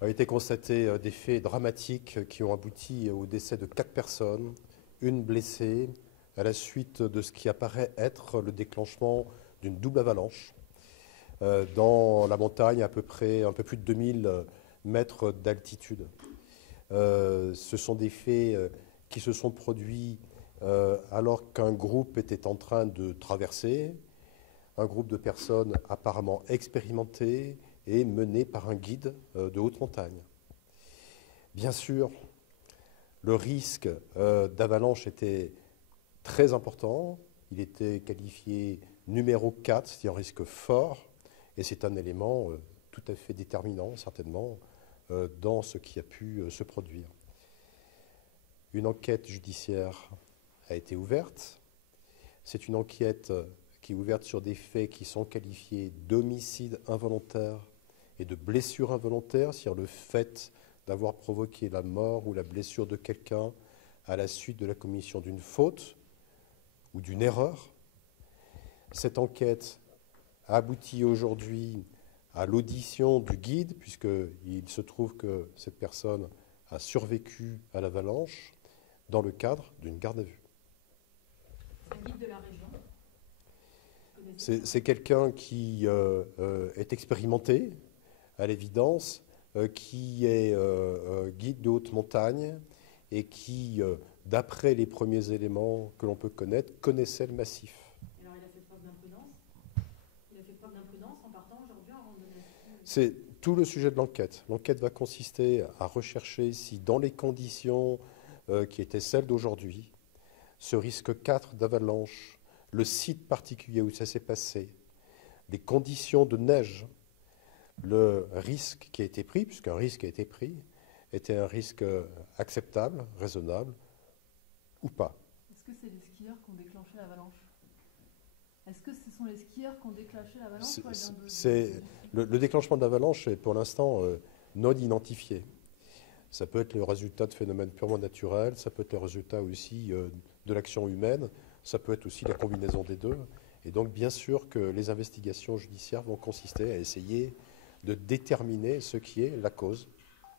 a été constaté des faits dramatiques qui ont abouti au décès de 4 personnes, une blessée, à la suite de ce qui apparaît être le déclenchement d'une double avalanche dans la montagne à peu près un peu plus de 2000 mètres d'altitude. Ce sont des faits qui se sont produits alors qu'un groupe était en train de traverser, un groupe de personnes apparemment expérimentées et menées par un guide de haute montagne. Bien sûr, le risque d'avalanche était très important. Il était qualifié numéro 4, c'est-à-dire un risque fort, et c'est un élément tout à fait déterminant, certainement, dans ce qui a pu se produire. Une enquête judiciaire a été ouverte. C'est une enquête qui est ouverte sur des faits qui sont qualifiés d'homicide involontaire et de blessure involontaire, c'est-à-dire le fait d'avoir provoqué la mort ou la blessure de quelqu'un à la suite de la commission d'une faute ou d'une erreur. Cette enquête a abouti aujourd'hui à l'audition du guide, puisqu'il se trouve que cette personne a survécu à l'avalanche dans le cadre d'une garde à vue. C'est un guide de la région. C'est quelqu'un qui est expérimenté, à l'évidence, qui est guide de haute montagne et qui, d'après les premiers éléments que l'on peut connaître, connaissait le massif. Alors il a fait preuve d'imprudence. Il a fait preuve d'imprudence en partant aujourd'hui en randonnée. C'est tout le sujet de l'enquête. L'enquête va consister à rechercher si, dans les conditions qui étaient celles d'aujourd'hui, ce risque 4 d'avalanche, le site particulier où ça s'est passé, les conditions de neige, le risque qui a été pris, puisqu'un risque a été pris, était un risque acceptable, raisonnable, ou pas. Est-ce que c'est les skieurs qui ont déclenché l'avalanche? Est-ce que ce sont les skieurs qui ont déclenché l'avalanche? Le déclenchement de l'avalanche est pour l'instant non identifié. Ça peut être le résultat de phénomènes purement naturels, ça peut être le résultat aussi de l'action humaine, ça peut être aussi la combinaison des deux. Et donc bien sûr que les investigations judiciaires vont consister à essayer de déterminer ce qui est la cause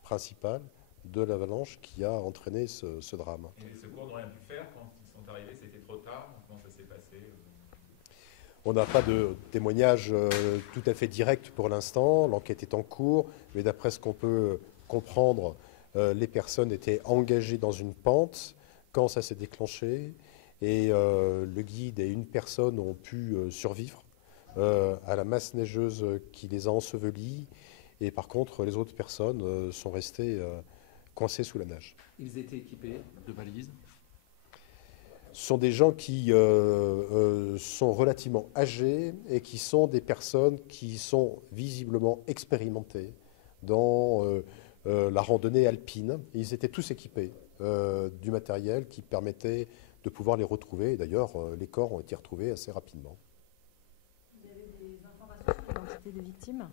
principale de l'avalanche qui a entraîné ce drame. Et les secours n'ont rien pu faire quand ils sont arrivés, c'était trop tard? Comment ça s'est passé? On n'a pas de témoignage tout à fait direct pour l'instant, l'enquête est en cours, mais d'après ce qu'on peut comprendre, les personnes étaient engagées dans une pente quand ça s'est déclenché, et le guide et une personne ont pu survivre à la masse neigeuse qui les a ensevelis, et par contre les autres personnes sont restées coincées sous la neige. Ils étaient équipés de balises? Ce sont des gens qui sont relativement âgés et qui sont des personnes qui sont visiblement expérimentées dans la randonnée alpine. Et ils étaient tous équipés du matériel qui permettait de pouvoir les retrouver. Et d'ailleurs, les corps ont été retrouvés assez rapidement. Vous avez des informations sur l'identité des victimes?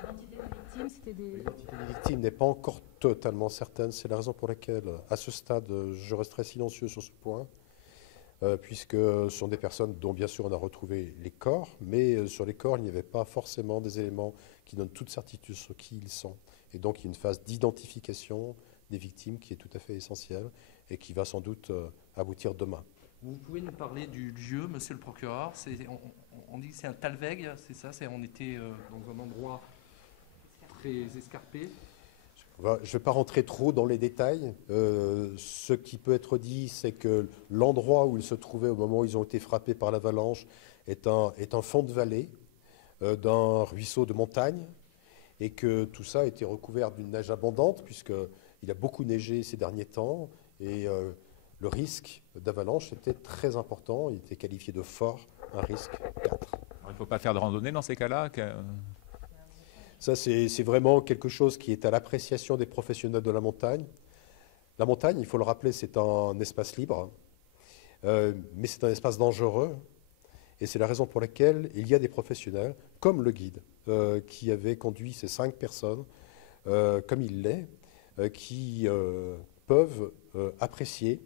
L'identité des victimes, c'était des... L'identité des victimes n'est pas encore totalement certaine. C'est la raison pour laquelle, à ce stade, je resterai silencieux sur ce point, puisque ce sont des personnes dont, bien sûr, on a retrouvé les corps, mais sur les corps, il n'y avait pas forcément des éléments qui donnent toute certitude sur qui ils sont. Et donc, il y a une phase d'identification des victimes qui est tout à fait essentielle et qui va sans doute aboutir demain. Vous pouvez nous parler du lieu, monsieur le procureur? On dit que c'est un Talweg, c'est ça? On était dans un endroit très escarpé. Je ne vais pas rentrer trop dans les détails. Ce qui peut être dit, c'est que l'endroit où ils se trouvaient au moment où ils ont été frappés par l'avalanche est un fond de vallée d'un ruisseau de montagne, et que tout ça a été recouvert d'une neige abondante, puisqu'il a beaucoup neigé ces derniers temps, et le risque d'avalanche était très important. Il était qualifié de fort, un risque 4. Alors, il ne faut pas faire de randonnée dans ces cas-là? Ça, c'est vraiment quelque chose qui est à l'appréciation des professionnels de la montagne. La montagne, il faut le rappeler, c'est un espace libre, mais c'est un espace dangereux. Et c'est la raison pour laquelle il y a des professionnels, comme le guide, qui avait conduit ces 5 personnes, comme il l'est, qui peuvent apprécier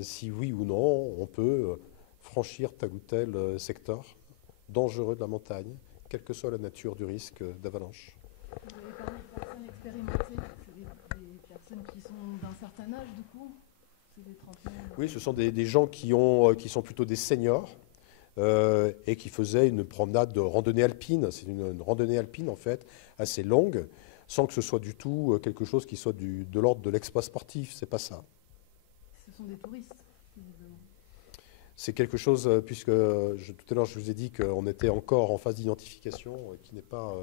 si oui ou non on peut franchir tel ou tel secteur dangereux de la montagne, quelle que soit la nature du risque d'avalanche. Vous avez parlé de personnes certain âge, du coup? C'est des trentenaires. Oui, ce sont des gens qui sont plutôt des seniors et qui faisaient une promenade de randonnée alpine. C'est une randonnée alpine, en fait, assez longue, sans que ce soit du tout quelque chose qui soit de l'ordre de l'exploit sportif. C'est pas ça. Ce sont des touristes, visiblement. C'est quelque chose, puisque tout à l'heure je vous ai dit qu'on était encore en phase d'identification, qui n'est pas